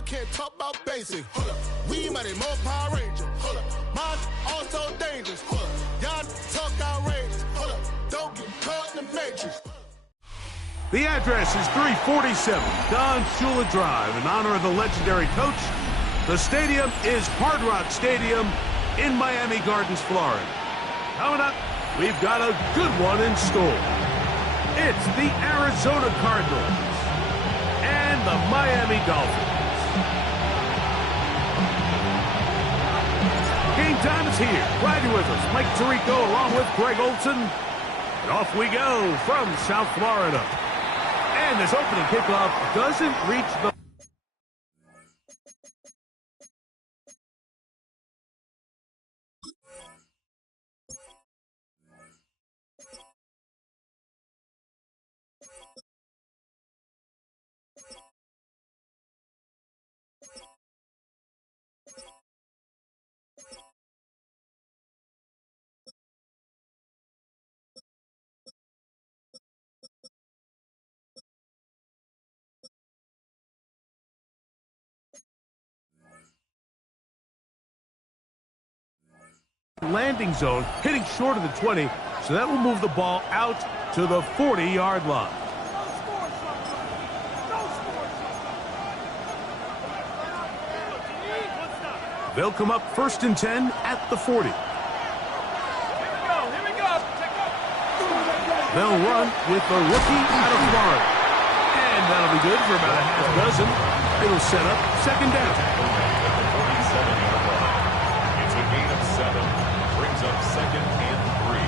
y'all can't talk about basic. Hold up. We money, more Power Ranger. Hold up. Mine also dangerous. Hold up. Y'all talk outrageous. Hold up. Don't get caught in the matrix. The address is 347 Don Shula Drive. In honor of the legendary coach, the stadium is Hard Rock Stadium in Miami Gardens, Florida. Coming up, we've got a good one in store. It's the Arizona Cardinals and the Miami Dolphins. Game time is here. Riding with us, Mike Tirico along with Greg Olson. And off we go from South Florida. And this opening kickoff doesn't reach the... landing zone, hitting short of the 20, so that will move the ball out to the 40-yard line. They'll come up 1st and 10 at the 40. They'll run with the rookie out of Florida. And that'll be good for about a half dozen. It'll set up 2nd down. It's a gain of 7. Brings up 2nd and 3.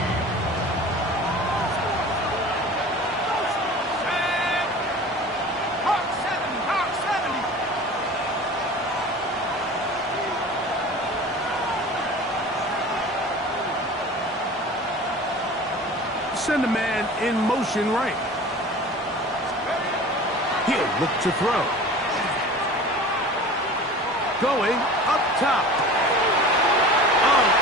Hawk 70, Hawk 70. Send a man in motion right. He'll look to throw. Going up top.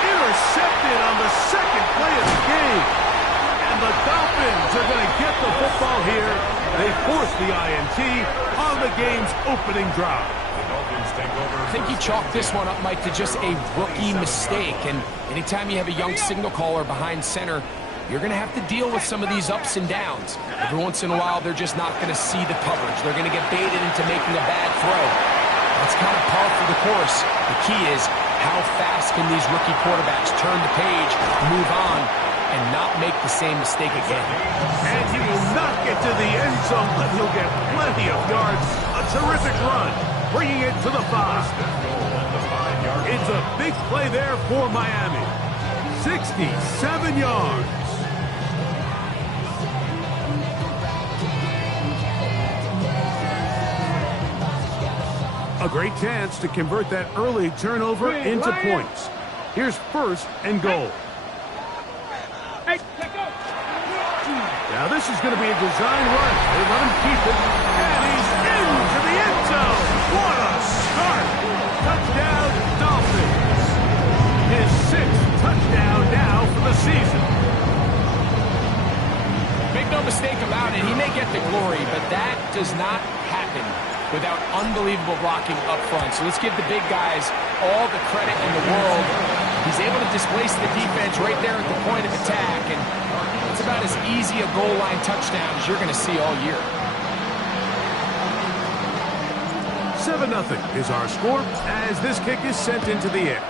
Intercepted on the 2nd play of the game. And the Dolphins are going to get the football here. They force the INT on the game's opening drive. The Dolphins take over. I think you chalked this one up, Mike, to just a rookie mistake. And anytime you have a young signal caller behind center, you're going to have to deal with some of these ups and downs. Every once in a while, they're just not going to see the coverage. They're going to get baited into making a bad throw. That's kind of par for the course. The key is, how fast can these rookie quarterbacks turn the page, move on, and not make the same mistake again? And he will not get to the end zone, but he'll get plenty of yards. A terrific run, bringing it to the 5. It's a big play there for Miami. 67 yards. A great chance to convert that early turnover into points. Here's 1st and goal. Now this is going to be a design run. They let him keep it, and he's into the end zone. What a start! Touchdown, Dolphins. His 6th touchdown now for the season. Make no mistake about it, he may get the glory, but that does not happen without unbelievable blocking up front. So let's give the big guys all the credit in the world. He's able to displace the defense right there at the point of attack, and it's about as easy a goal line touchdown as you're going to see all year. 7-0 is our score as this kick is sent into the air.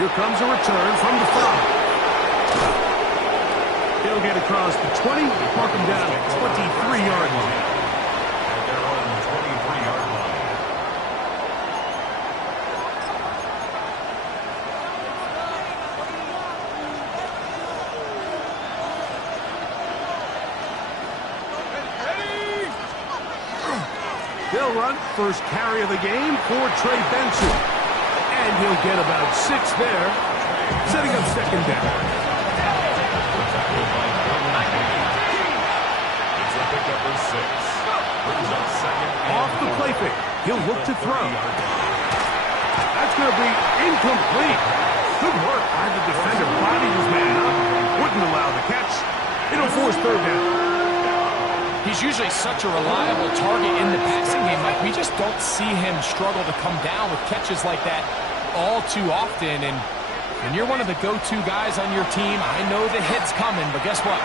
Here comes a return from the 5. He'll get across the 20, mark him down at 23-yard line. And they're on the 23-yard line. They'll run first carry of the game for Trey Benson. And he'll get about 6 there, setting up 2nd down. Off the play fake. He'll look to throw. That's going to be incomplete. Good work by the defender. Bodied his man up. Wouldn't allow the catch. It'll force 3rd down. He's usually such a reliable target in the passing game. Like, we just don't see him struggle to come down with catches like that all too often. And when you're one of the go-to guys on your team, I know the hit's coming, but guess what?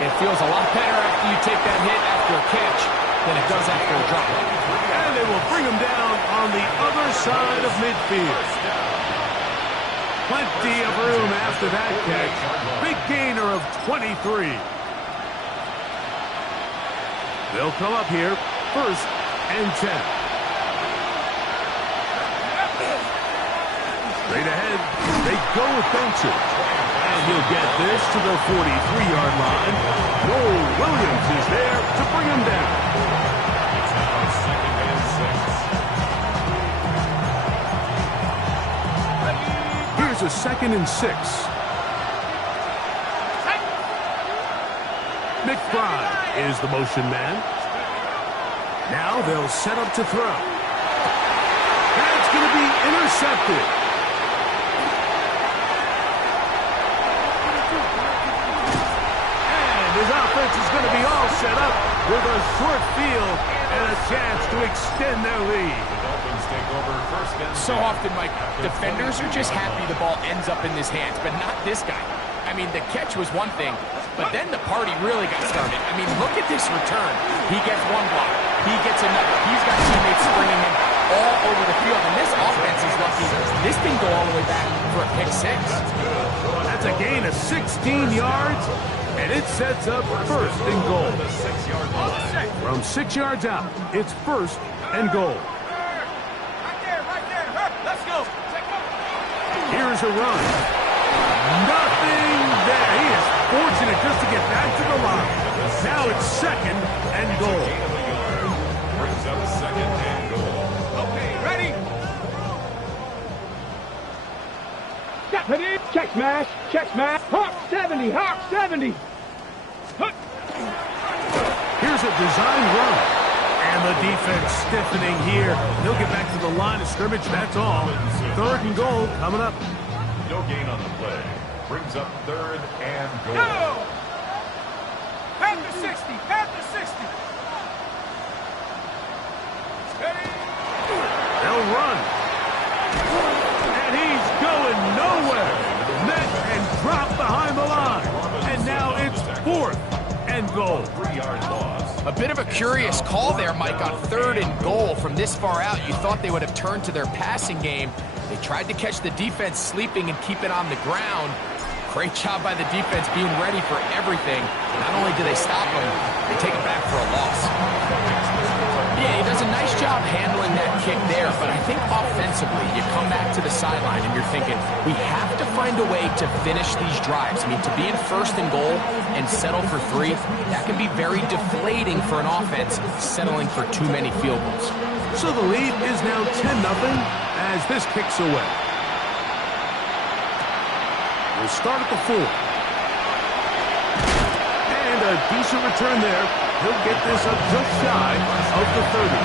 It feels a lot better after you take that hit after a catch than it does after a drop. And they will bring him down on the other side of midfield. Plenty of room after that catch. Big gainer of 23. They'll come up here, 1st and 10. Straight ahead, they go with Benson. And he'll get this to the 43-yard line. Noel Williams is there to bring him down. It's now 2nd and 6. Here's a 2nd and 6. McBride is the motion man. Now they'll set up to throw. That's going to be intercepted. And his offense is going to be all set up with a short field and a chance to extend their lead. The Dolphins take over 1st and 10. So often, Mike, defenders are just happy the ball ends up in his hands, but not this guy. I mean, the catch was one thing, but then the party really got started. I mean, look at this return. He gets one block. He gets another. He's got teammates springing him all over the field, and this offense is lucky this didn't go all the way back for a pick 6. That's a gain of 16 yards, and it sets up 1st and goal. The 6-yard line. From 6 yards out, it's 1st and goal. Right there. Let's go. Here's a run. Nothing there. He is fortunate just to get back to the line. Now it's 2nd and goal. Brings up 2nd and goal. Okay, ready? Check smash. Hawk 70. Here's a design run. And the defense stiffening here. He'll get back to the line of scrimmage. That's all. 3rd and goal coming up. No gain on the play. Brings up 3rd and goal. Go! Panther 60. Ready? They'll run. And he's going nowhere. Met and dropped behind the line. And now it's 4th and goal. 3-yard loss. A bit of a curious call there, Mike, on 3rd and goal. From this far out, you thought they would have turned to their passing game. They tried to catch the defense sleeping and keep it on the ground. Great job by the defense being ready for everything. Not only do they stop him, they take it back for a loss. Yeah, he does a nice job handling that kick there, but I think offensively, you come back to the sideline and you're thinking, we have to find a way to finish these drives. I mean, to be in 1st and goal and settle for 3, that can be very deflating for an offense settling for too many field goals. So the lead is now 10-0 as this kicks away. We'll start at the 4. And a decent return there. He'll get this up just shy of the 30.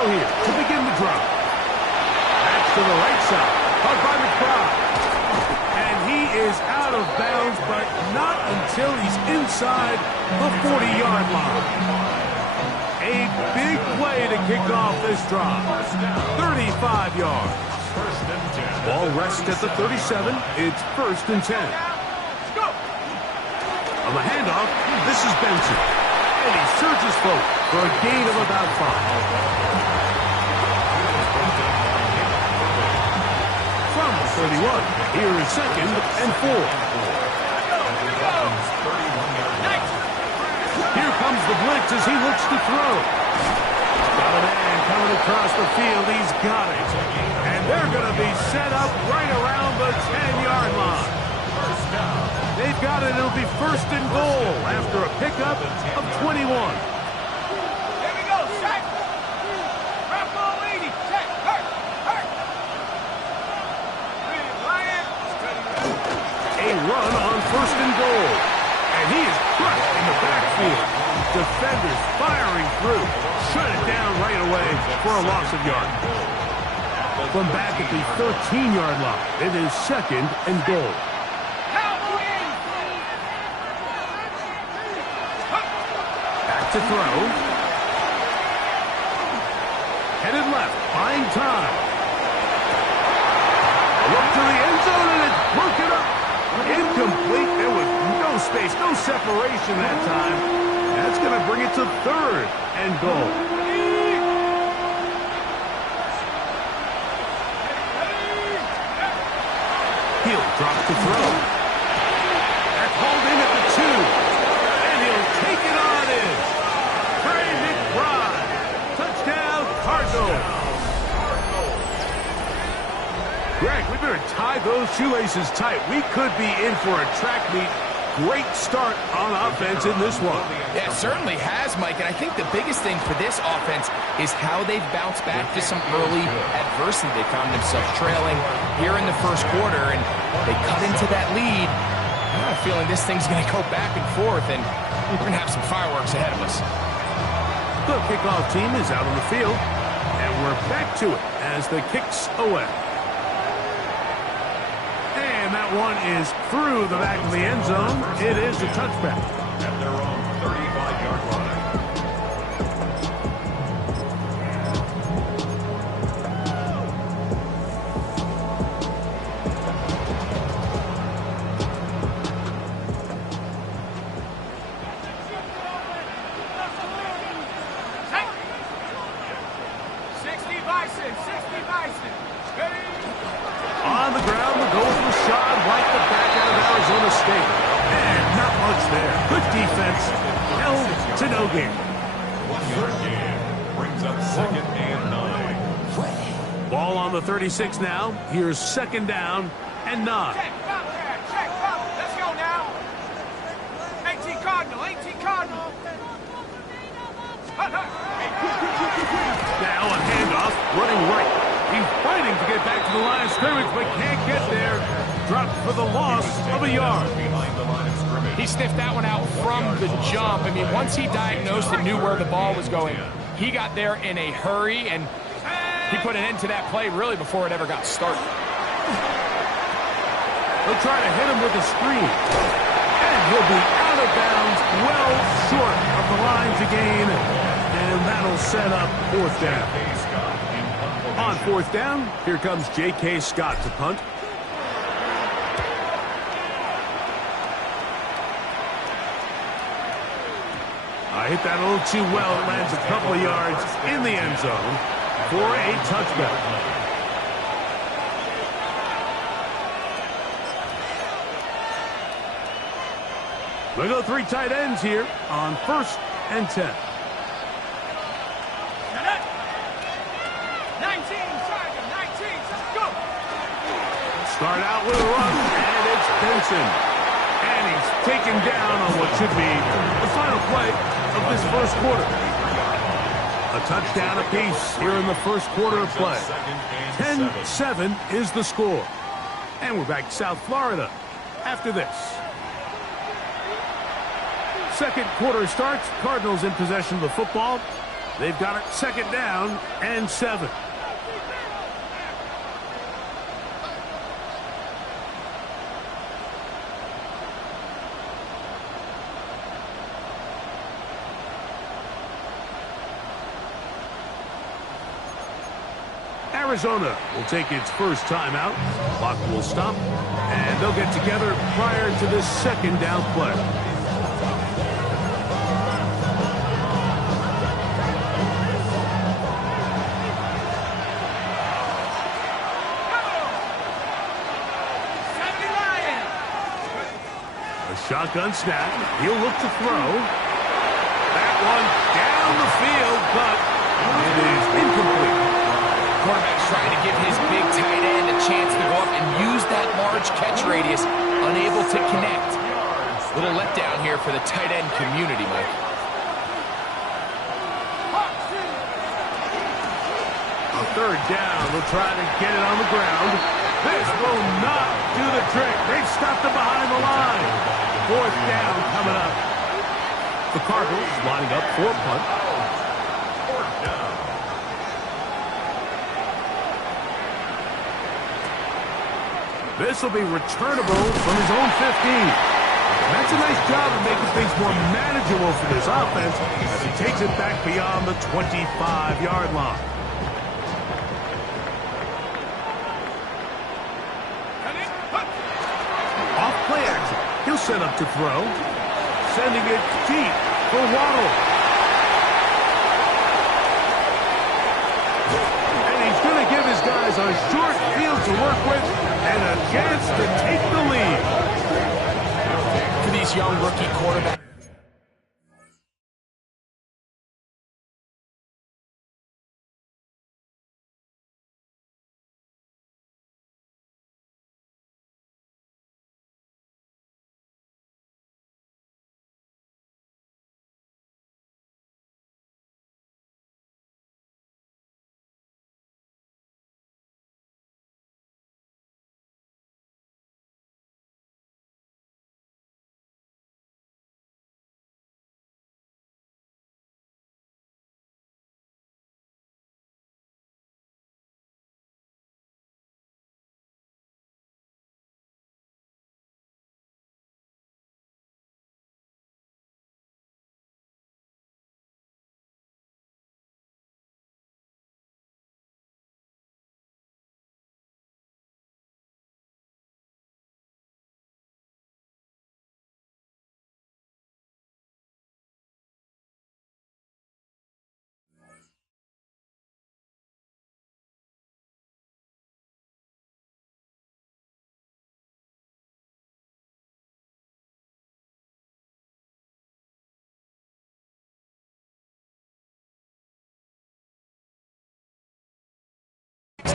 Here to begin the drop. That's to the right side. Caught by McBride. And he is out of bounds, but not until he's inside the 40-yard line. A big play to kick off this drive. 35 yards. 1st and 10. Ball rests at the 37. It's 1st and 10. Let's go! On the handoff, this is Benson. And he surges forward for a gain of about 5. From the 31, here is 2nd and 4. Here comes the blitz as he looks to throw. Got a man coming across the field. He's got it. And they're going to be set up right around the 10-yard line. They've got it. It'll be 1st and goal after a pickup of 21. Here we go, check! Drop ball 80, check, hurt! first and goal. And he is crushed in the backfield. Defenders firing through. Shut it down right away for a loss of yard. From back at the 13-yard line, it is second and goal. Back to throw. Headed left, buying time. Look to the end zone, and it's broken up. Incomplete. There was no space, no separation that time. That's going to bring it to third and goal. He'll drop to throw. That's hauled in at the 2. And he'll take it on in. Trey McBride. Touchdown, Cardinals. Greg, we better tie those shoelaces tight. We could be in for a track meet. Great start on offense in this one. Yeah, it certainly has, Mike, and I think the biggest thing for this offense is how they've bounced back to some early adversity. They found themselves trailing here in the first quarter, and they cut into that lead. I have a feeling this thing's going to go back and forth, and we're going to have some fireworks ahead of us. The kickoff team is out on the field, and we're back to it as the kick's away. And that one is through the back of the end zone. It is a touchback. At their own 35-yard line. On the ground, the goal was shot right the back out of Arizona State. And not much there. Good defense. Held to no gain. 1-yard gain brings up second and 9. Ball on the 36 now. Here's second down and 9. Check, let's go now. 18 Cardinal, 18 Cardinal. Now a handoff, running right. He's fighting to get back to the line of scrimmage, but can't get there. Dropped for the loss of a yard. Behind the line of scrimmage. He sniffed that one out from the jump. I mean, once he diagnosed and knew where the ball was going, he got there in a hurry, and he put an end to that play really before it ever got started. They'll try to hit him with a screen. And he'll be out of bounds, well short of the line to gain. And that'll set up fourth down. On fourth down, here comes J.K. Scott to punt. I hit that a little too well. It lands a couple of yards in the end zone for a touchback. We go 3 tight ends here on 1st and 10. 19, Tiger, 19, let's go. Start out with a run, and it's Benson. And he's taken down on what should be the final play of this first quarter. A touchdown apiece here in the first quarter of play. 10-7 is the score. And we're back to South Florida after this. Second quarter starts. Cardinals in possession of the football. They've got it second down and 7. Arizona will take its first timeout. Clock will stop, and they'll get together prior to this second down play. A shotgun snap. He'll look to throw. That one down the field, but it is incomplete. Quarterback's trying to give his big tight end a chance to go up and use that large catch radius, unable to connect. Little letdown here for the tight end community, Mike. A third down. They'll try to get it on the ground. This will not do the trick. They've stopped it behind the line. Fourth down coming up. The Cardinals lining up for a punt. Fourth down. This will be returnable from his own 15. That's a nice job of making things more manageable for this offense as he takes it back beyond the 25-yard line. Off play action. He'll set up to throw. Sending it deep for Waddle. And he's going to give his guys a short field to work with and a chance to take the lead. For these young rookie quarterbacks.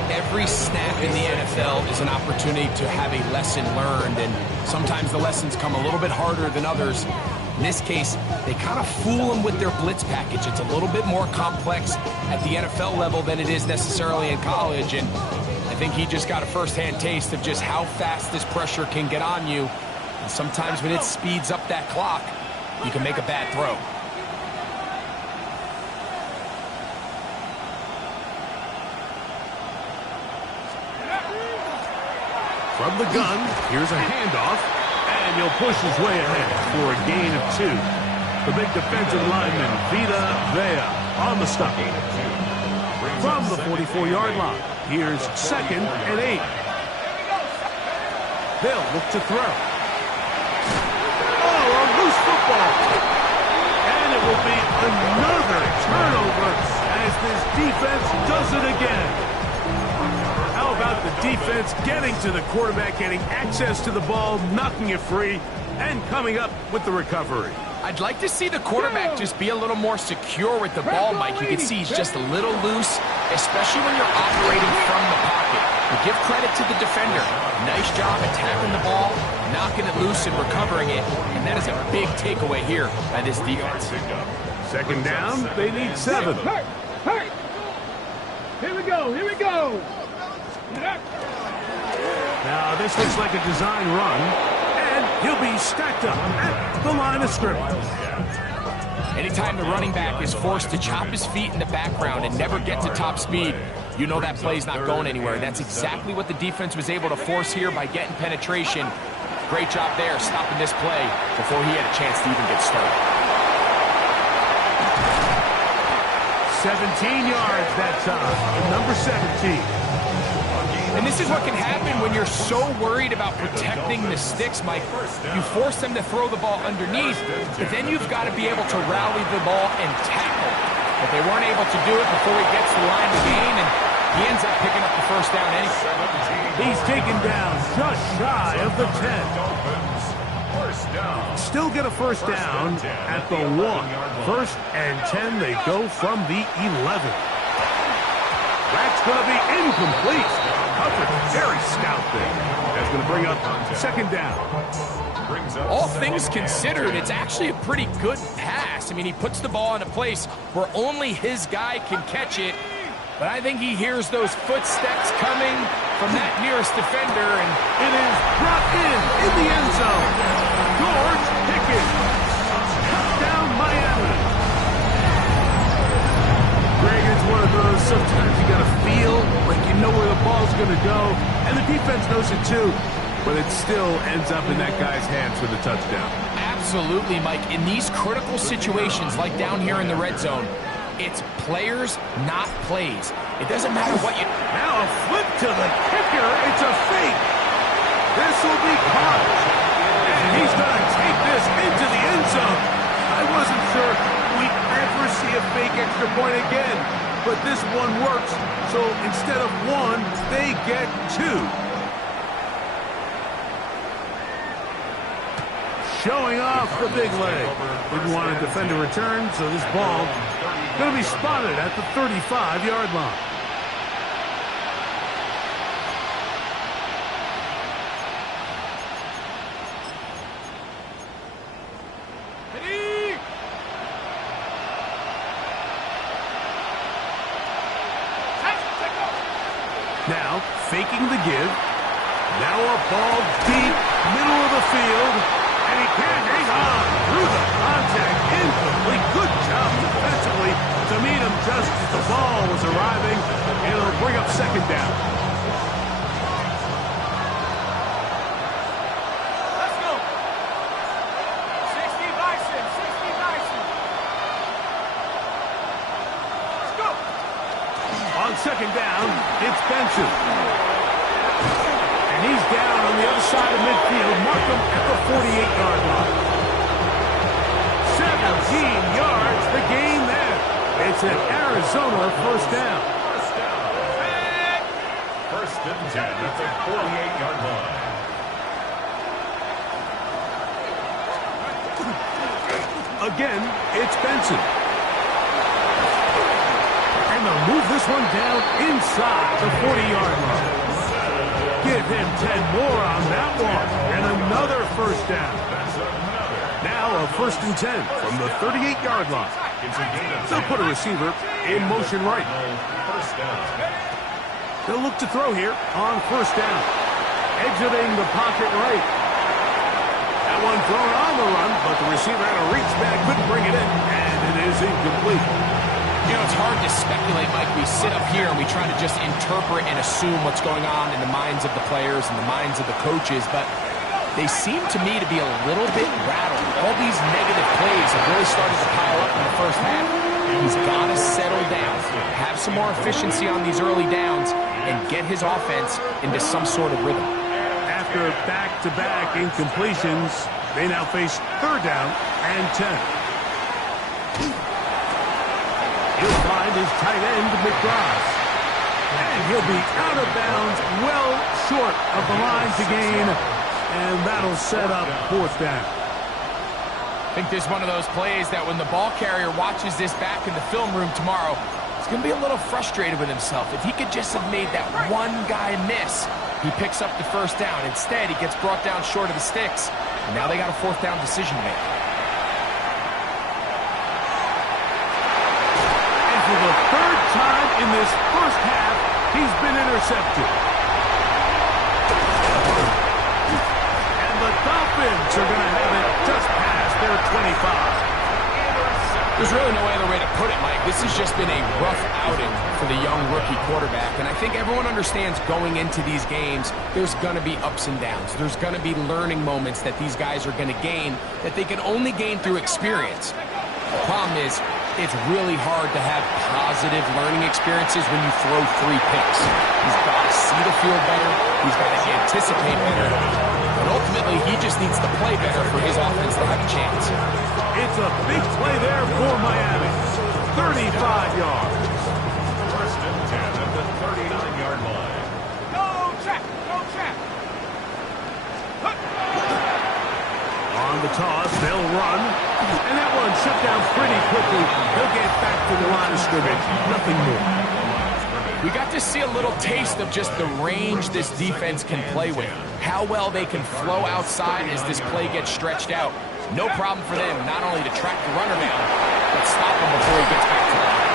Every snap in the NFL is an opportunity to have a lesson learned, and sometimes the lessons come a little bit harder than others. In this case, they kind of fool them with their blitz package. It's a little bit more complex at the NFL level than it is necessarily in college, and I think he just got a first-hand taste of just how fast this pressure can get on you. And sometimes when it speeds up that clock, you can make a bad throw. From the gun, here's a handoff, and he'll push his way ahead for a gain of 2. The big defensive lineman, Vita Vea, on the stop. From the 44-yard line, here's 2nd and 8. They'll look to throw. Oh, a loose football. And it will be another turnover as this defense does it again. How about the defense getting to the quarterback, getting access to the ball, knocking it free, and coming up with the recovery? I'd like to see the quarterback just be a little more secure with the ball, Mike. You can see he's just a little loose, especially when you're operating from the pocket. But give credit to the defender. Nice job attacking the ball, knocking it loose and recovering it, and that is a big takeaway here by this defense. Second down, they need 7. Hurt! Here we go, here we go! Now, this looks like a design run, and he'll be stacked up at the line of scrimmage. Anytime the running back is forced to chop his feet in the background and never get to top speed, you know that play's not going anywhere. That's exactly what the defense was able to force here by getting penetration. Great job there, stopping this play before he had a chance to even get started. 17 yards that time, number 17. And this is what can happen when you're so worried about protecting the sticks, Mike. You force them to throw the ball underneath, but then you've got to be able to rally the ball and tackle. But they weren't able to do it before he gets to the line of the game, and he ends up picking up the first down anyway. He's taken down just shy of the 10. Still get a first down at the 1. 1st and 10, they go from the 11. That's going to be incomplete. Covered very stout there. That's going to bring up 2nd down. All things considered, it's actually a pretty good pass. I mean, he puts the ball in a place where only his guy can catch it. But I think he hears those footsteps coming from that nearest defender, and it is brought in the end zone. George Pickens. Touchdown, Miami. Greg, it's one of those, sometimes you got to feel like you know where the ball's going to go, and the defense knows it too, but it still ends up in that guy's hands for the touchdown. Absolutely, Mike. In these critical situations, like down here in the red zone, it's players, not plays. It doesn't matter what you... Now a flip to the kicker. It's a fake. This will be caught. And he's going to take this into the end zone. I wasn't sure we'd ever see a fake extra point again, but this one works. So instead of one, they get two. Showing off the big leg. Didn't want to defend a return, so this ball going to be spotted at the 35-yard line. Now, faking the give. Now a ball deep, middle of the field. And he can't hang on through the contact. Incomplete. Good job defensively to meet him just as the ball was arriving. It'll bring up second down. Let's go. 60 Bison, 60 Bison. Let's go. On second down, it's Benson. And he's down on the other side of midfield. Mark him at the 48-yard line. 17 yards, the gain there. It's an Arizona first down. First and 10 at the 48-yard line. Again, it's Benson. And they'll move this one down inside the 40-yard line. Give him 10 more on that one. And another first down. Now a first and 10 from the 38-yard line. They'll put a receiver in motion right. They'll look to throw here on first down. Exiting the pocket right. That one thrown on the run, but the receiver had a reach back, couldn't bring it in, and it is incomplete. You know, it's hard to speculate, Mike. We sit up here and we try to just interpret and assume what's going on in the minds of the players and the minds of the coaches, but they seem to me to be a little bit rattled. All these negative plays have really started to pile up in the first half. He's got to settle down, have some more efficiency on these early downs, and get his offense into some sort of rhythm. After back-to-back incompletions, they now face third down and 10. He'll find his tight end, McGrath. And he'll be out of bounds, well short of the line to gain. And that'll set up fourth down. I think this is one of those plays that when the ball carrier watches this back in the film room tomorrow, he's going to be a little frustrated with himself. If he could just have made that one guy miss, he picks up the first down. Instead, he gets brought down short of the sticks. And now they got a fourth down decision to make. For the third time in this first half, he's been intercepted. And the Dolphins are going to have it just past their 25. There's really no other way to put it, Mike. This has just been a rough outing for the young rookie quarterback. And I think everyone understands going into these games, there's going to be ups and downs. There's going to be learning moments that these guys are going to gain that they can only gain through experience. The problem is, it's really hard to have positive learning experiences when you throw 3 picks. He's got to see the field better. He's got to anticipate better. But ultimately, he just needs to play better for his offense to have a chance. It's a big play there for Miami. 35 yards. First and 10 at the 39-yard line. Go check, go check. On the toss, they'll run. And that one shut down pretty quickly. They'll get back to the line of scrimmage. Nothing more. We got to see a little taste of just the range this defense can play with. How well they can flow outside as this play gets stretched out. No problem for them not only to track the runner down, but stop him before he gets back to the line.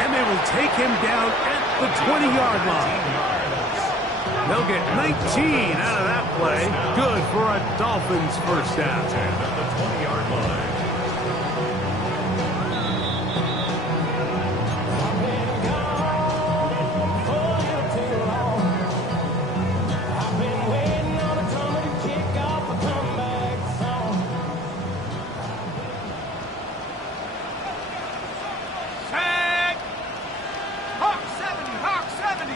And they take him down at the 20-yard line. They'll get 19 out of that play. Good for a Dolphins first down. At the 20-yard line. Set. Hawk 70, Hawk 70.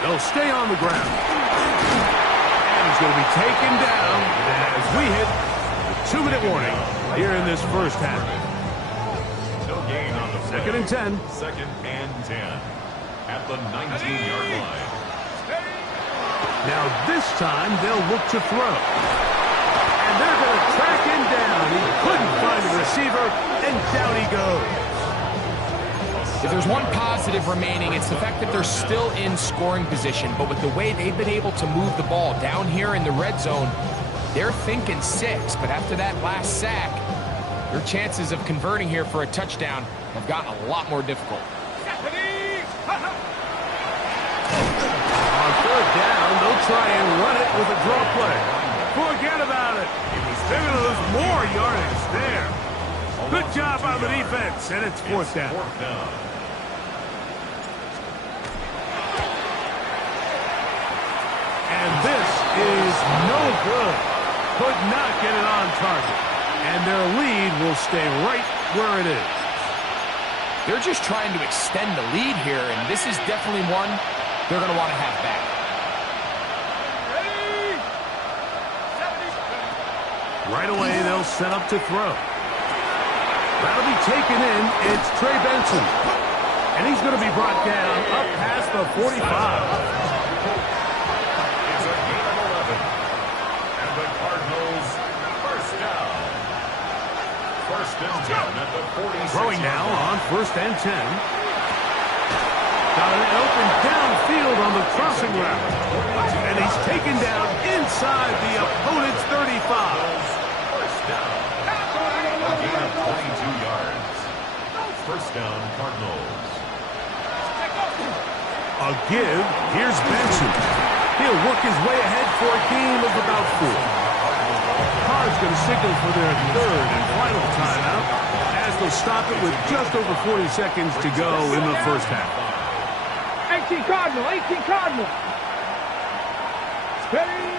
They'll stay on the ground. And he's going to be taken down as we hit the 2-minute warning here in this first half. No gain on the play. Second and 10. Second and 10. At the 19-yard line. Now this time they'll look to throw. And they're going to track him down. He couldn't find a receiver, and down he goes. If there's one positive remaining, it's the fact that they're still in scoring position. But with the way they've been able to move the ball down here in the red zone, they're thinking 6. But after that last sack, their chances of converting here for a touchdown have gotten a lot more difficult. On third down, they'll try and run it with a draw play. Forget about it. They're going to lose more yardage there. Good job on the defense, and it's fourth down. And this is no good. Could not get it on target. And their lead will stay right where it is. They're just trying to extend the lead here, and this is definitely one they're going to want to have back. Right away, they'll set up to throw. That'll be taken in. It's Trey Benson. And he's going to be brought down up past the 45. It's a gain of 11. And the Cardinals first down. First and 10 at the 46. Throwing now on first and 10. Got an open downfield on the crossing route. And he's taken down inside the opponent's 35. First down. A gain of 22 yards. First down, Cardinals. A give. Here's Benson. He'll work his way ahead for a gain of about 4. Carr's going to signal for their third and final timeout as they'll stop it with just over 40 seconds to go in the first half. 18 Cardinal, 18 Cardinal. Steady.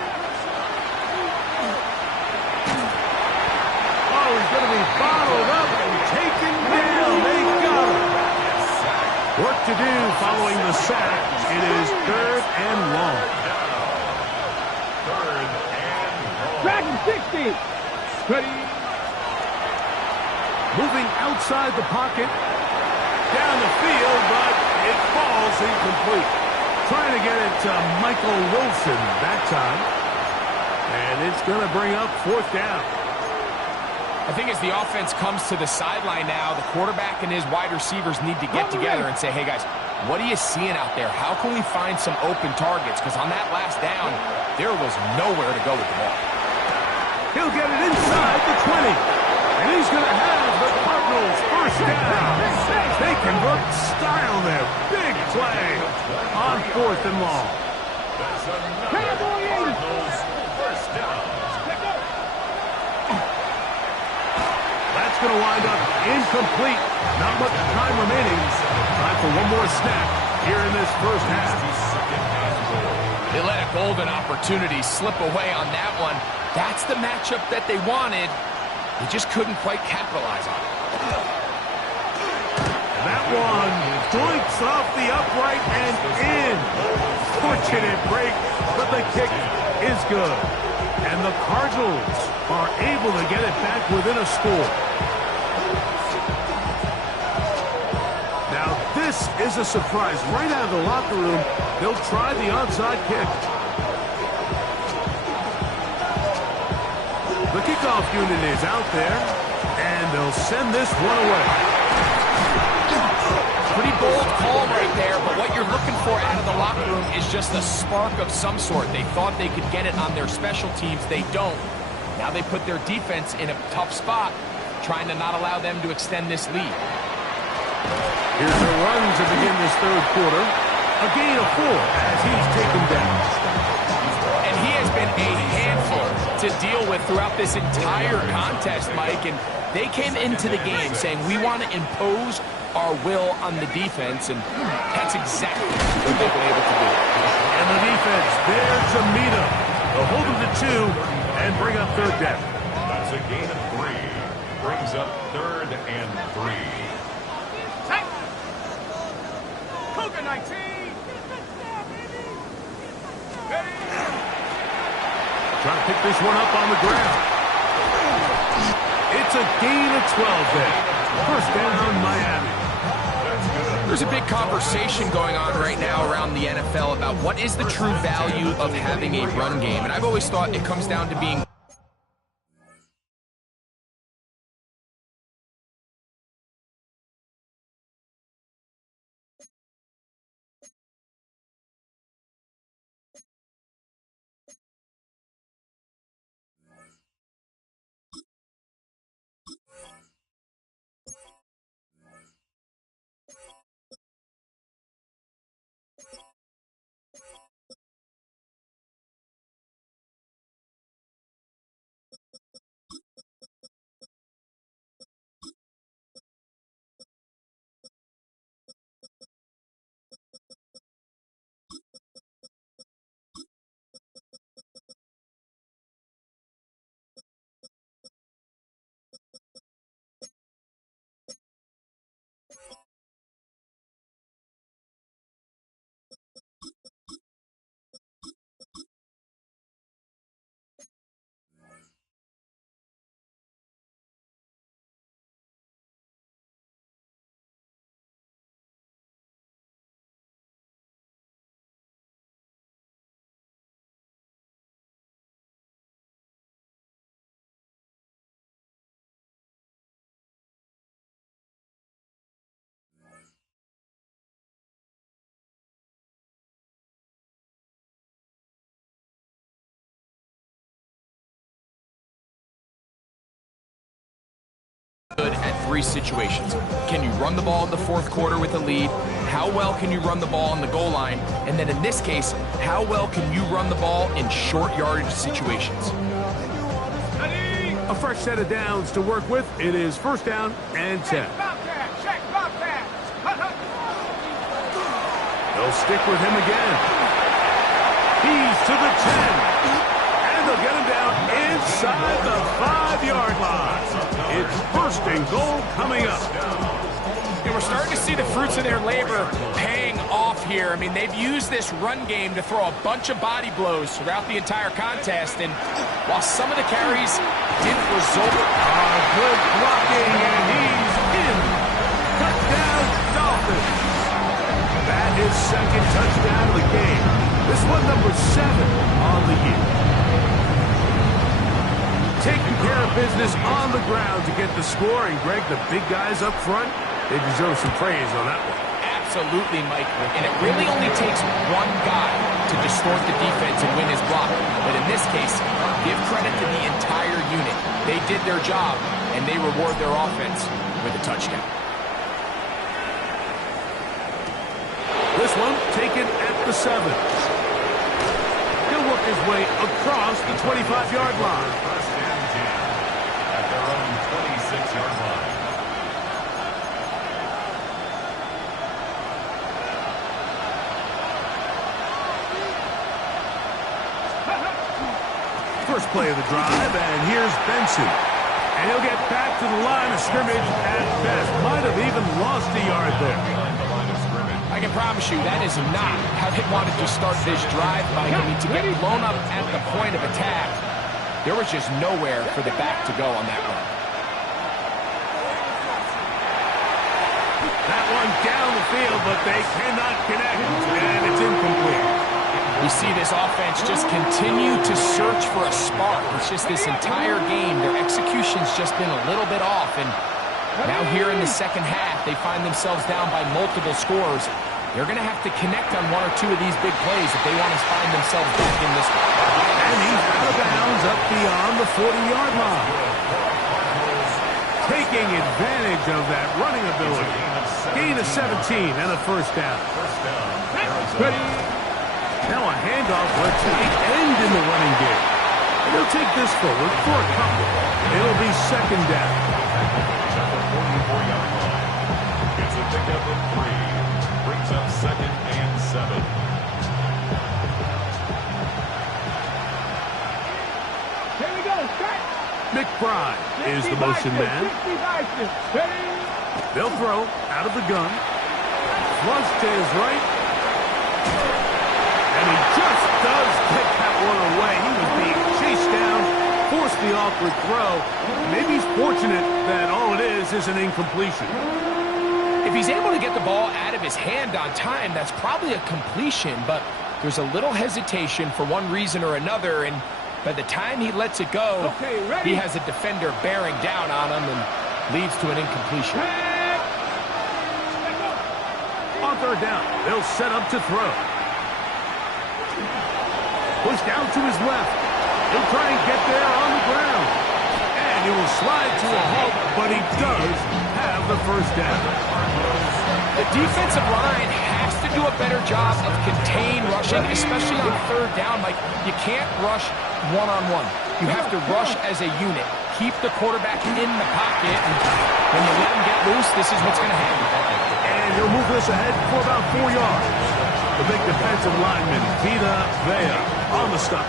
Oh, he's going to be bottled up and taken down. They got him. Work to do following the sack. It is third and long. Third and long. Dragon 60. Steady. Moving outside the pocket. Down the field, but it falls incomplete. Trying to get it to Michael Wilson that time. And it's going to bring up fourth down. I think as the offense comes to the sideline now, the quarterback and his wide receivers need to get together and say, hey, guys, what are you seeing out there? How can we find some open targets? Because on that last down, there was nowhere to go with the ball. He'll get it inside the 20. And he's going to have the Cardinals first down. They convert style there. Big play on fourth and long. That's another Cardinals first down. That's going to wind up incomplete. Not much time remaining. Time for one more snap here in this first half. They let a golden opportunity slip away on that one. That's the matchup that they wanted. They just couldn't quite capitalize on it. And that one doinks off the upright and in. Fortunate break, but the kick is good. And the Cardinals are able to get it back within a score. Now this is a surprise. Right out of the locker room, they'll try the onside kick. The kickoff unit is out there, and they'll send this one away. Pretty bold call right there, but what you're looking for out of the locker room is just a spark of some sort. They thought they could get it on their special teams. They don't. Now they put their defense in a tough spot, trying to not allow them to extend this lead. Here's a run to begin this third quarter. A gain of 4 as he's taken down. And he has been a handful to deal with throughout this entire contest, Mike. And they came into the game saying, we want to impose our will on the defense, and that's exactly what they've been able to do. And the defense there to meet him. They'll hold him to 2 and bring up third down. That's a gain of 3. Brings up 3rd and 3. Cougar 19. Trying to pick this one up on the ground. It's a gain of 12 there. First down, Miami. There's a big conversation going on right now around the NFL about what is the true value of having a run game. And I've always thought it comes down to being good at 3 situations. Can you run the ball in the fourth quarter with a lead? How well can you run the ball on the goal line? And then in this case, how well can you run the ball in short yardage situations? A fresh set of downs to work with. It is first down and 10. Check Bobcat. They'll stick with him again. He's to the 10. And they'll get him down inside the 5-yard line. It's first and goal coming up. And we're starting to see the fruits of their labor paying off here. I mean, they've used this run game to throw a bunch of body blows throughout the entire contest. And while some of the carries didn't result, Good blocking, and he's in. Touchdown, Dolphins. That is second touchdown of the game. This one number 7 on the year. Taking care of business on the ground to get the score. And, Greg, the big guys up front, they deserve some praise on that one. absolutely, Mike. And it really only takes one guy to distort the defense and win his block. But in this case, give credit to the entire unit. They did their job, and they reward their offense with a touchdown. This one taken at the 7. He'll work his way across the 25-yard line. First and 10 at their own 26-yard line. First play of the drive, and here's Benson. And he'll get back to the line of scrimmage at best. Might have even lost a yard there. I can promise you that is not how they wanted to start this drive, Mike. I mean, to get blown up at the point of attack, there was just nowhere for the back to go on that one. That one down the field, but they cannot connect, and it's incomplete. We see this offense just continue to search for a spark. It's just this entire game, their execution's just been a little bit off, and now here in the second half, they find themselves down by multiple scores. They're going to have to connect on one or two of these big plays if they want to find themselves back in this one. And he's out of bounds up beyond the 40-yard line. Taking advantage of that running ability. Gain of 17 and a first down. First down, Ready. Arizona. Now a handoff led to the end in the running game. And he'll take this forward for a couple. It'll be second down. He's at the 44-yard line. It's a pickup of 3. Brings up second and 7. Here we go. Start. McBride is the motion man. Ready. They'll throw out of the gun. Flush to his right. And he just does get that one away. He was being chased down, forced the awkward throw. Maybe he's fortunate that all it is an incompletion. If he's able to get the ball out of his hand on time, that's probably a completion, but there's a little hesitation for one reason or another, and by the time he lets it go, he has a defender bearing down on him and leads to an incompletion. On third down, they'll set up to throw. Push down to his left. He'll try and get there on the ground. And he will slide to a halt, but he does have the first down. The defensive line has to do a better job of contain rushing, especially on third down. Like, you can't rush one-on-one. You have to rush as a unit. Keep the quarterback in the pocket, and when you let him get loose, this is what's going to happen. And he'll move this ahead for about 4 yards. The big defensive lineman, Vita Vea, on the stop.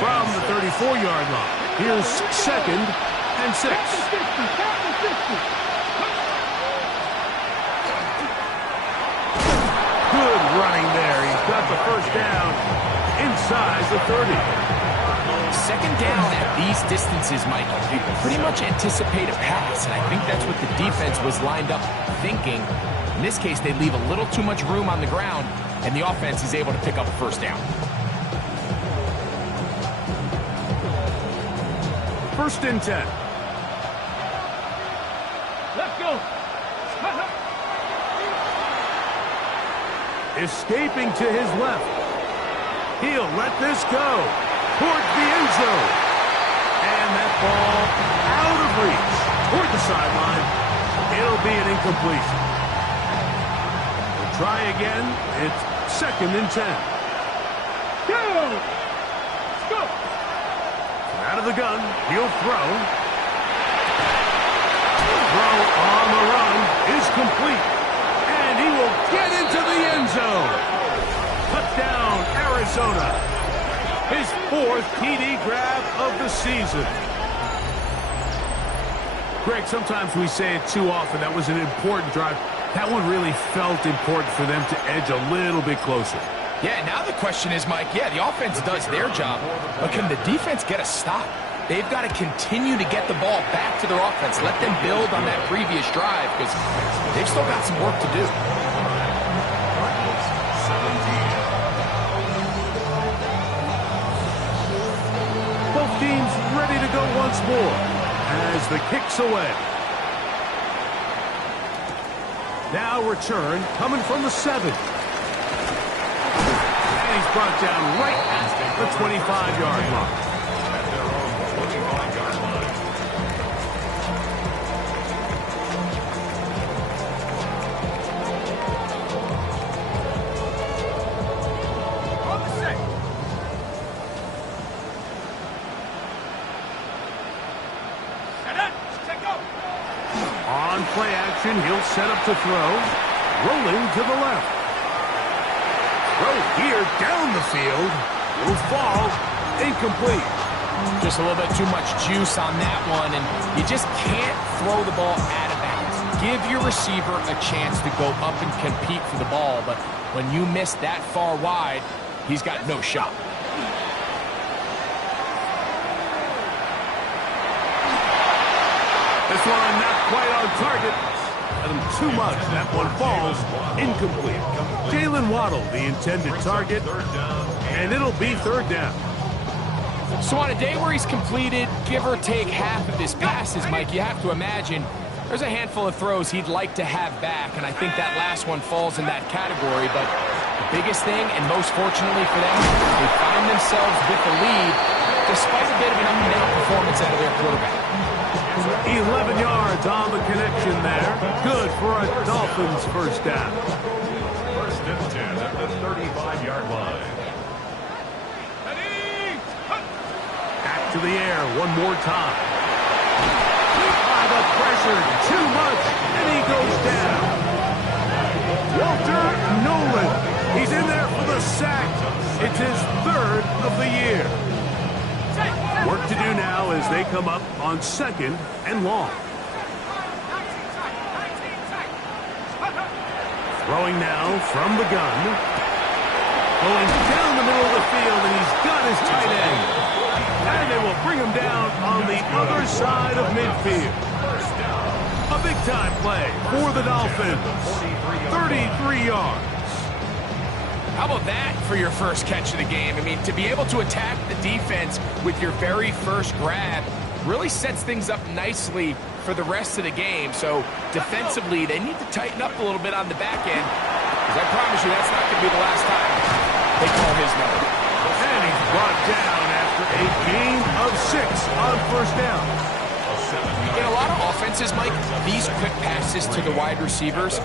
From the 34-yard line, here's second and 6. Good running there. He's got the first down inside the 30. Second down at these distances, Mike, you pretty much anticipate a pass, and I think that's what the defense was lined up thinking. In this case, they leave a little too much room on the ground, and the offense is able to pick up a first down. First and 10. Let's go. Escaping to his left. He'll let this go towards the end zone. And that ball out of reach toward the sideline. It'll be an incompletion. We'll try again. It's second and 10. Go. Let's go. Out of the gun. He'll throw. Throw on the run is complete. And he will get into the end zone. Touchdown, Arizona. His 4th TD grab of the season. Greg, sometimes we say it too often. That was an important drive. That one really felt important for them to edge a little bit closer. Yeah, now the question is, Mike, yeah, the offense does their job, but can the defense get a stop? They've got to continue to get the ball back to their offense. Let them build on that previous drive because they've still got some work to do. Both teams ready to go once more as the kick's away. Now return coming from the 7. And he's brought down right at the 25-yard line. At their own 25-yard line. On the set. Set up. Check go. On play action, he'll set up to throw. Rolling to the left. Throw here down the field. Will fall. Incomplete. Just a little bit too much juice on that one, and you just can't throw the ball out of bounds. Give your receiver a chance to go up and compete for the ball, but when you miss that far wide, he's got no shot. This one not quite on target. Let him too much. That one falls incomplete. Jalen Waddle, the intended target, and it'll be third down. So on a day where he's completed, give or take half of his passes, Mike, you have to imagine there's a handful of throws he'd like to have back, and I think that last one falls in that category. But the biggest thing, and most fortunately for them, they find themselves with the lead despite a bit of an up-and-down performance out of their quarterback. 11 yards on the connection there. Good for a Dolphins first down. First and 10 at the 35-yard line. Back to the air one more time. The pressure, too much, and he goes down. Walter Nolan, he's in there for the sack. It's his third of the year. Work to do now as they come up on 2nd and long. Throwing now from the gun. Going down the middle of the field, and he's got his tight end. And they will bring him down on the other side of midfield. A big-time play for the Dolphins. 33 yards. How about that for your first catch of the game? I mean, to be able to attack the defense with your very first grab really sets things up nicely for the rest of the game. So defensively, they need to tighten up a little bit on the back end, because I promise you that's not going to be the last time they call his number. And he's brought down after a gain of 6 on first down. In a lot of offenses, Mike, these quick passes to the wide receivers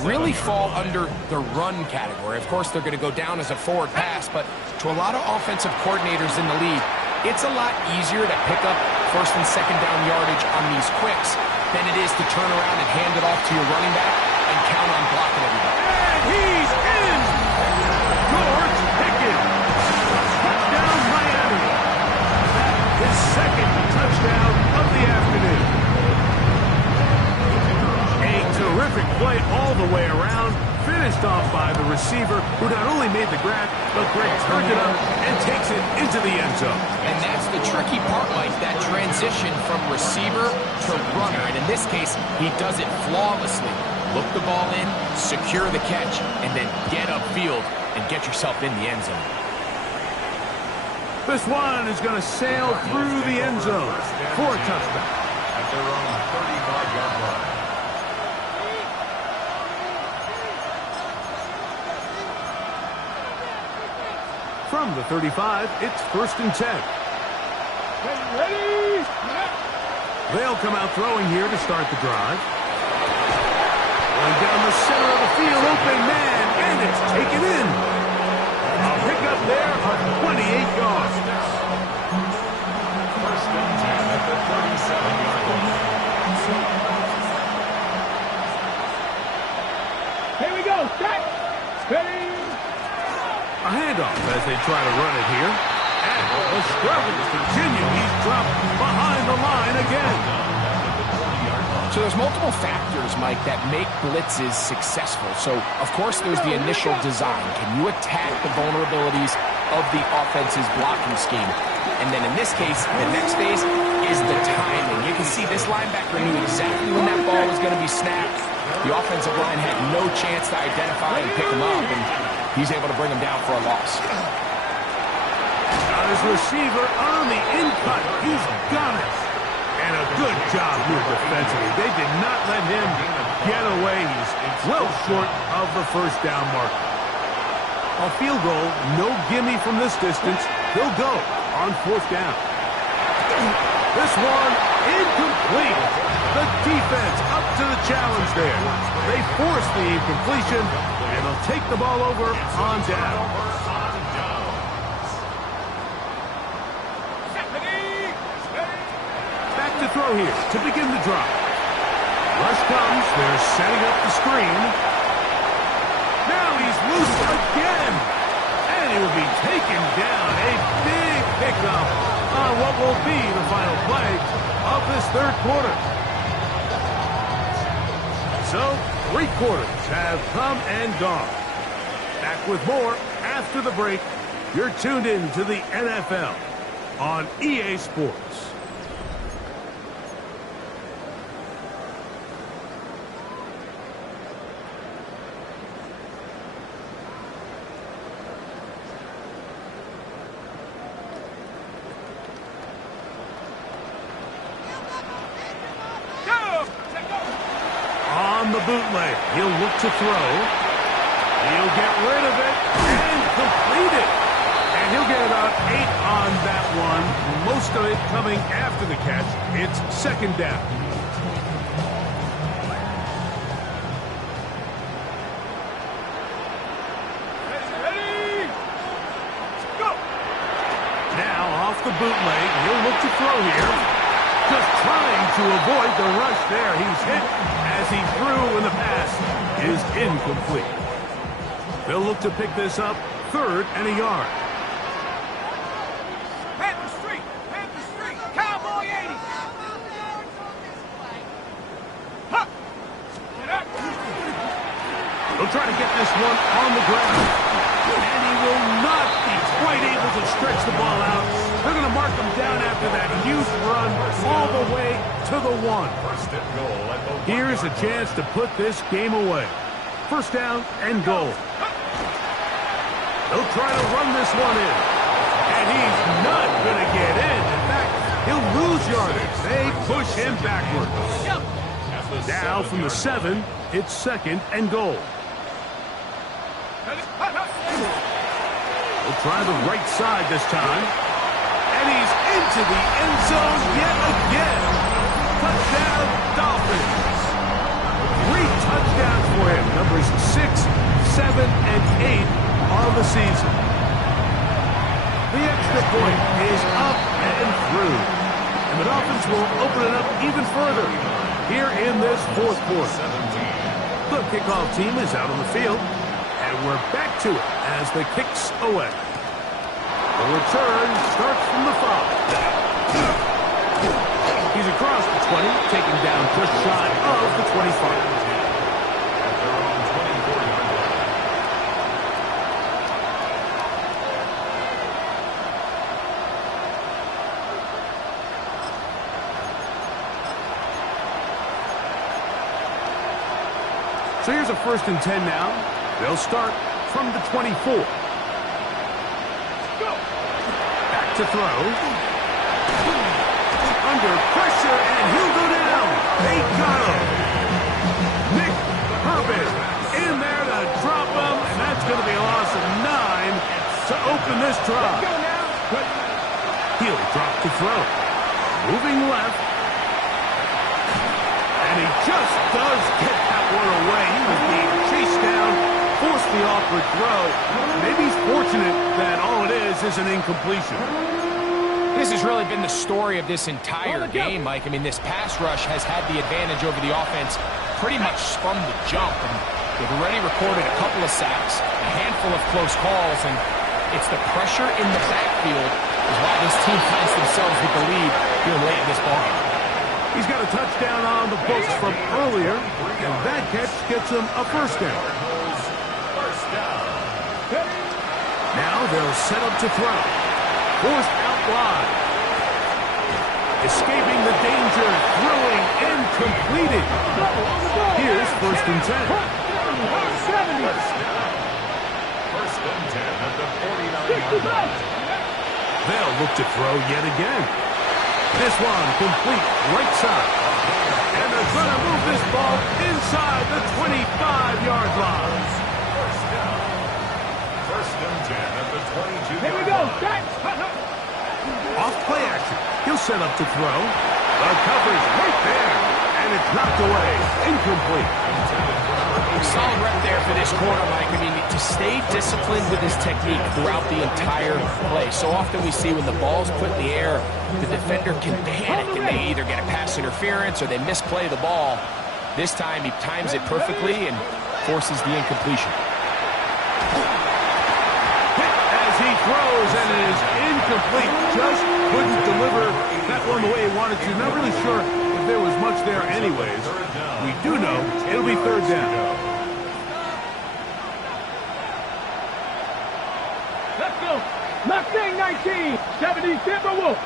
really fall under the run category. Of course, they're going to go down as a forward pass, but to a lot of offensive coordinators in the league, it's a lot easier to pick up first and second down yardage on these quicks than it is to turn around and hand it off to your running back and count on blocking everybody. And he's in! George Pickens! Touchdown, Miami! His second touchdown of the afternoon. A terrific play all the way around, finished off by the receiver, who not only made the grab, but Greg turned it up and takes it into the end zone. And that's the tricky part, Mike, that transition from receiver to runner. And in this case, he does it flawlessly. Look the ball in, secure the catch, and then get upfield and get yourself in the end zone. This one is going to sail through the end zone for a touchdown. At their own 35-yard line. From the 35, it's 1st and 10. Ready? They'll come out throwing here to start the drive. Going down the center of the field, open man, and it's taken in. A pickup there of 28 yards. First and 10 at the 37-yard line. Here we go. Set. Ready? A handoff as they try to run it here. And the struggles continue. He's dropped behind the line again. So there's multiple factors, Mike, that make blitzes successful. So, of course, there's the initial design. Can you attack the vulnerabilities of the offense's blocking scheme? And then in this case, the next phase is the timing. You can see this linebacker knew exactly when that ball was going to be snapped. The offensive line had no chance to identify and pick him up, and he's able to bring him down for a loss. Got his receiver on the in-cut. He's got it. And a good job here defensively. They did not let him get away. He's well short of the first down marker. A field goal, no gimme from this distance. He'll go on 4th down. This one incomplete. The defense up to the challenge there. They force the incompletion, and they'll take the ball over on down. To throw here to begin the drive. Rush comes. They're setting up the screen. Now he's loose again. And he will be taken down. A big pickup on what will be the final play of this third quarter. So, 3 quarters have come and gone. Back with more after the break. You're tuned in to the NFL on EA Sports. The bootleg. He'll look to throw. He'll get rid of it and complete it. And He'll get about 8 on that one, most of it coming after the catch. It's second down. Ready? Go! Now off the bootleg, he'll look to throw here. Just trying to avoid the rush there. He's hit as he threw, and the pass is incomplete. They'll look to pick this up, 3rd and a yard. Panther Street, Cowboy 80. Huh. Get up. He'll try to get this one on the ground. And he will not be quite able to stretch the ball out. They're going to mark him down after that huge run all the way to the 1. First and goal at the 1. Here's a chance to put this game away. First down and goal. He'll try to run this one in. And he's not going to get in. In fact, he'll lose yardage. They push him backwards. Now from the 7, it's second and goal. He'll try the right side this time. And he's into the end zone yet again. Touchdown, Dolphins. 3 touchdowns for him. Numbers 6, 7, and 8 on the season. The extra point is up and through. And the Dolphins will open it up even further here in this 4th quarter. The kickoff team is out on the field. And we're back to it as the kicks away. The return starts from the 5. He's across the 20, taken down just shy of the 25. At their own 24-yard line. So here's a 1st and 10 now. They'll start from the 24. Back to throw. Under pressure, and he'll go down. They got him. Nick Herbert in there to drop him, and that's going to be a loss of 9 to open this drive. He'll drop to throw. Moving left. And he just does get that one away. He was being chased down, forced the awkward throw. Maybe he's fortunate that all it is an incompletion. This has really been the story of this entire game, Mike. I mean, this pass rush has had the advantage over the offense pretty much from the jump. And they've already recorded a couple of sacks, a handful of close calls, and it's the pressure in the backfield is why this team finds themselves with the lead here late in this ballgame. He's got a touchdown on the books from earlier, and that catch gets him a 1st down. First down. Now they'll set up to throw. Forced out wide. Escaping the danger, throwing and completing. Here's 1st and 10. First and 10 at the 49-yard line. They'll look to throw yet again. This one complete right side. And they're going to move this ball inside the 25-yard line. First down. First and 10 at the 22-yard line. Here we go. Off play action. He'll set up to throw. The coverage right there. And it's knocked away. Incomplete. Solid rep there for this corner, Mike. I mean, to stay disciplined with his technique throughout the entire play. So often we see when the ball's put in the air, the defender can panic and they either get a pass interference or they misplay the ball. This time he times it perfectly and forces the incompletion. As he throws, and it is incomplete. Just couldn't deliver that one the way he wanted to. Not really sure if there was much there anyways. We do know it'll be 3rd down. Let's go. Mustang 19, 70 Timberwolf.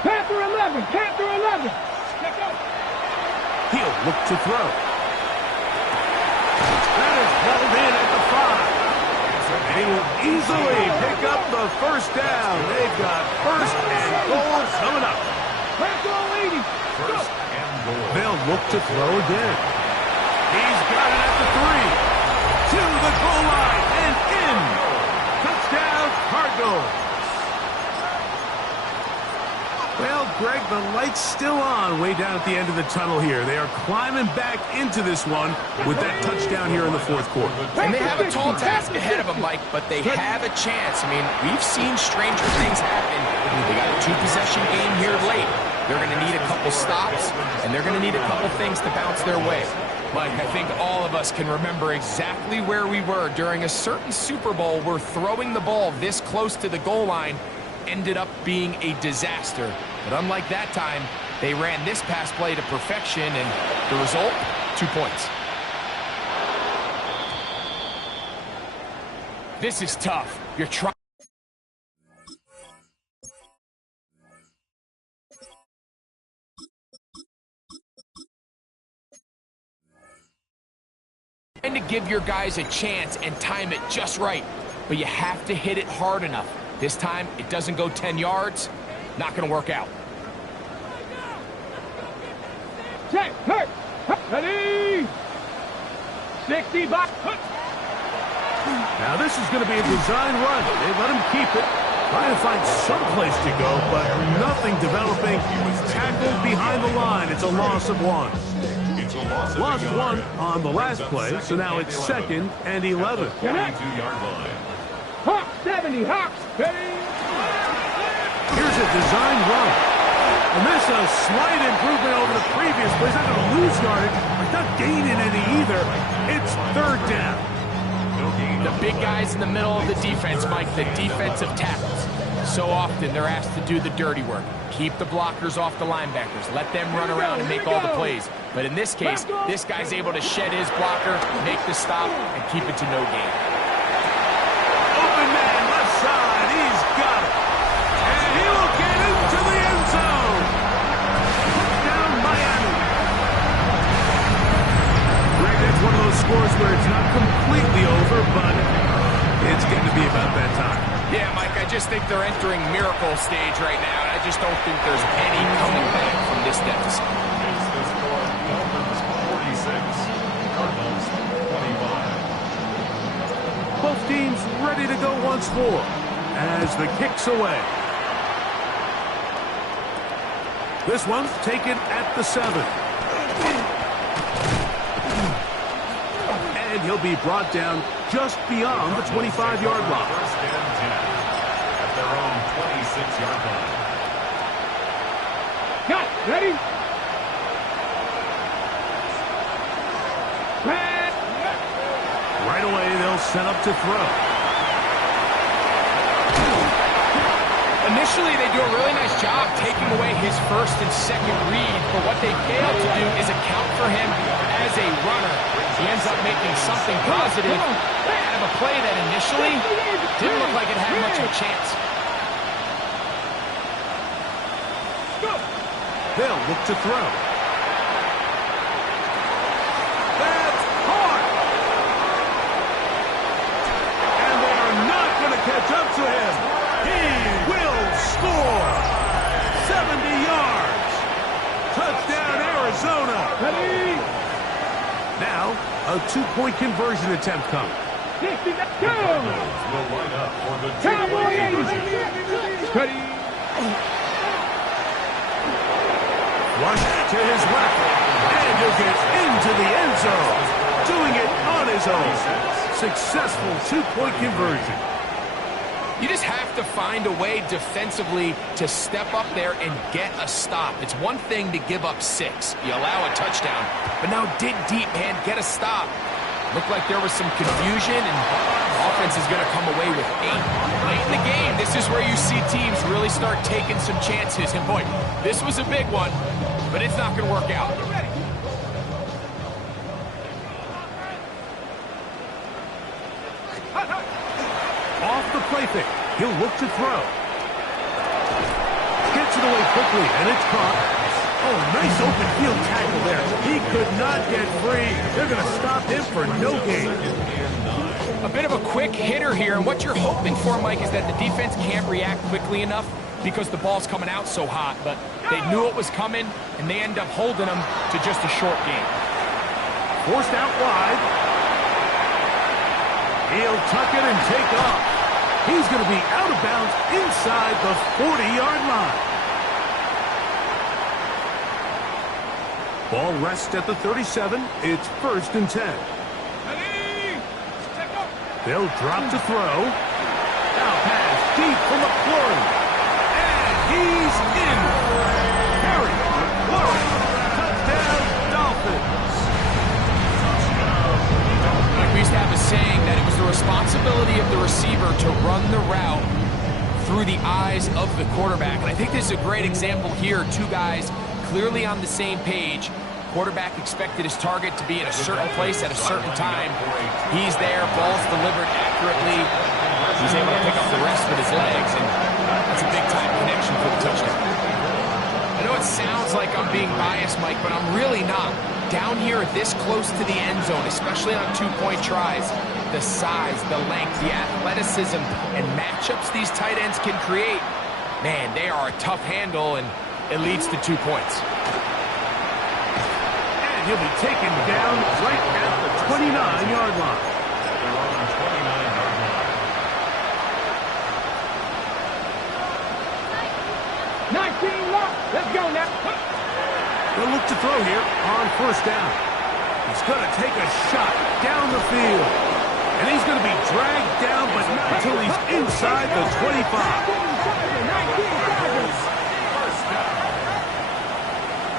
Panther 11, Panther 11. Check out. He'll look to throw. That is held in at the 5. And he will easily pick up the 1st down. They've got 1st and goal coming up. Panther 80. First and goal. They'll look to throw again. He's got it at the 3. To the goal line and in. Touchdown, Cardinals. Well, Greg, the light's still on way down at the end of the tunnel here. They are climbing back into this one with that touchdown here in the fourth quarter. And they have a tall task ahead of them, Mike, but they have a chance. I mean, we've seen stranger things happen. They got a two-possession game here late. They're going to need a couple stops, and they're going to need a couple things to bounce their way. Mike, I think all of us can remember exactly where we were during a certain Super Bowl where throwing the ball this close to the goal line ended up being a disaster. But unlike that time, they ran this pass play to perfection, and the result, 2 points. This is tough. You're trying to give your guys a chance and time it just right, but you have to hit it hard enough. This time, it doesn't go 10 yards. Not going to work out. Check, hurt, ready, 60 back. Now this is going to be a design run. They let him keep it. Trying to find some place to go, but nothing developing. Tackled behind the line. It's a loss of 1. Lost 1 on the last play, so now it's 2nd and 11. 22-yard line. Hawk 70, Hawks, ready. Here's a design run. And this a slight improvement over the previous play. He's not going to lose yardage, but not gaining any either. It's 3rd down. The big guys in the middle of the defense, Mike, the defensive tackles. So often they're asked to do the dirty work. Keep the blockers off the linebackers. Let them run around and make all the plays. But in this case, this guy's able to shed his blocker, make the stop, and keep it to no gain. Open man, left side. He's got it. And he will get into the end zone. Touchdown, Miami. Greg, that's one of those scores where it's not completely over, but it's getting to be about that time. Yeah, Mike, I just think they're entering miracle stage right now, and I just don't think there's any coming back from this deficit. It's the score. Dolphins 46, Cardinals 25. Both teams ready to go once more as the kick's away. This one taken at the 7. And he'll be brought down just beyond the 25-yard line. First and 10 at their own 26-yard line. Got it, ready. Pass. Right away, they'll set up to throw. Initially, they do a really nice job taking away his first and second read, but what they failed to do is account for him as a runner. He ends up making something positive out of a play that initially didn't look like it had much of a chance. They'll look to throw. That's hard. And they are not going to catch up to him. He will score. 70 yards. Touchdown, Arizona. Ready. Now, a 2-point conversion attempt coming. 60, go. Cardinals will line up for the Cowboy 80. Ready. Rush to his left. And he'll get into the end zone. Doing it on his own. Successful 2-point conversion. You just have to find a way defensively to step up there and get a stop. It's one thing to give up 6. You allow a touchdown. But now dig deep, man. Get a stop. Looked like there was some confusion, and offense is going to come away with 8. Late in the game, this is where you see teams really start taking some chances. And boy, this was a big one, but it's not going to work out. Off the play fake. He'll look to throw. Gets it away quickly, and it's caught. Oh, nice open field tackle there. He could not get free. They're going to stop him for no gain. A bit of a quick hitter here, and what you're hoping for, Mike, is that the defense can't react quickly enough because the ball's coming out so hot. But they knew it was coming, and they end up holding them to just a short game. Forced out wide. He'll tuck it and take off. He's going to be out of bounds inside the 40-yard line. Ball rests at the 37. It's 1st and 10. Ready? Check up. They'll drop to throw. Now pass deep for McLaurin. And he's in. Harry McLaurin. Touchdown, Dolphins. We used to have a saying that it was the responsibility of the receiver to run the route through the eyes of the quarterback. And I think this is a great example here. Two guys clearly on the same page. Quarterback expected his target to be in a certain place at a certain time. He's there, ball's delivered accurately. He's able to pick up the rest with his legs, and that's a big-time connection for the touchdown. I know it sounds like I'm being biased, Mike, but I'm really not. Down here this close to the end zone, especially on two-point tries, the size, the length, the athleticism, and matchups these tight ends can create, man, they are a tough handle, and it leads to 2 points. And he'll be taken down right at the 29-yard line. They're on the 29-yard line. 19 left. Let's go now. They'll look to throw here on 1st down. He's going to take a shot down the field. And he's going to be dragged down, but not until he's inside the 25. First down.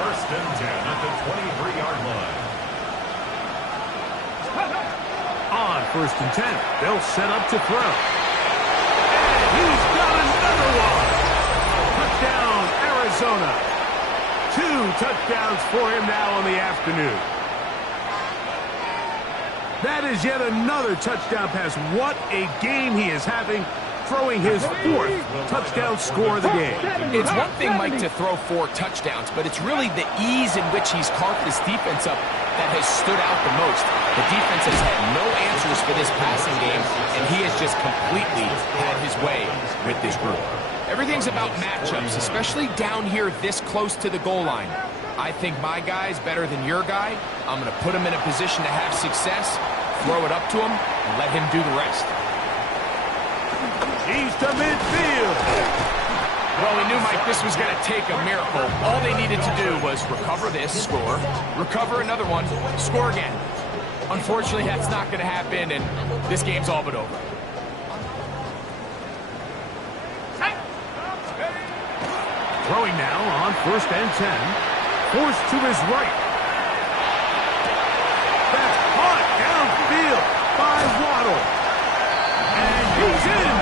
1st and 10 at the 23-yard line. On 1st and 10, they'll set up to throw. And he's got another one. Touchdown, Arizona. 2 touchdowns for him now on the afternoon. That is yet another touchdown pass. What a game he is having, throwing his 4th touchdown score of the game. It's one thing, Mike, to throw 4 touchdowns, but it's really the ease in which he's carved this defense up that has stood out the most. The defense has had no answers for this passing game, and he has just completely had his way with this group. Everything's about matchups, especially down here this close to the goal line. I think my guy's better than your guy. I'm going to put him in a position to have success, throw it up to him, and let him do the rest. He's to midfield. Well, we knew, Mike, this was going to take a miracle. All they needed to do was recover this, score, recover another one, score again. Unfortunately, that's not going to happen, and this game's all but over. Throwing now on 1st and 10. Forced to his right. That's caught downfield by Waddle. And he's in.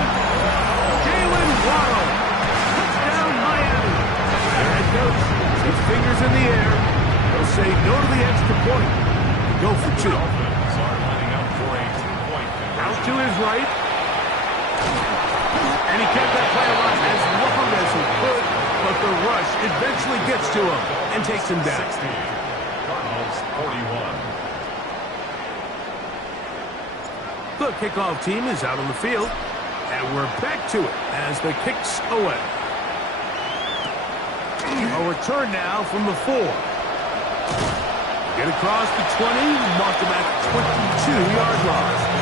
Jalen Waddle. Touchdown, Miami. Their head coach, his fingers in the air. He'll say no to the extra point. Go for 2. Dolphins are lining up for a 2-point conversion. Out to his right. And he kept that play alive as long as he could. But the rush eventually gets to him and takes him down. 60. Cardinals 41. The kickoff team is out on the field, and we're back to it as the kick's away. A return now from the 4. Get across the 20, mark him at the 22-yard line.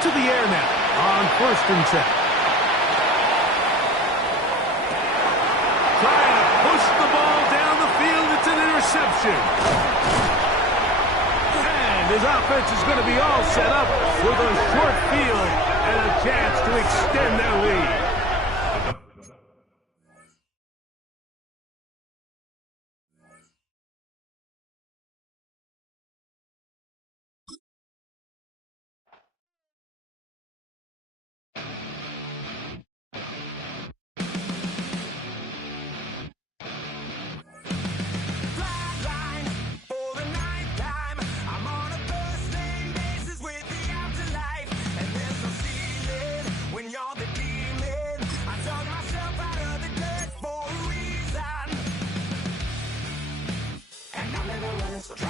To the air now on 1st and 10. Trying to push the ball down the field. It's an interception. And his offense is going to be all set up with a short field and a chance to extend their lead.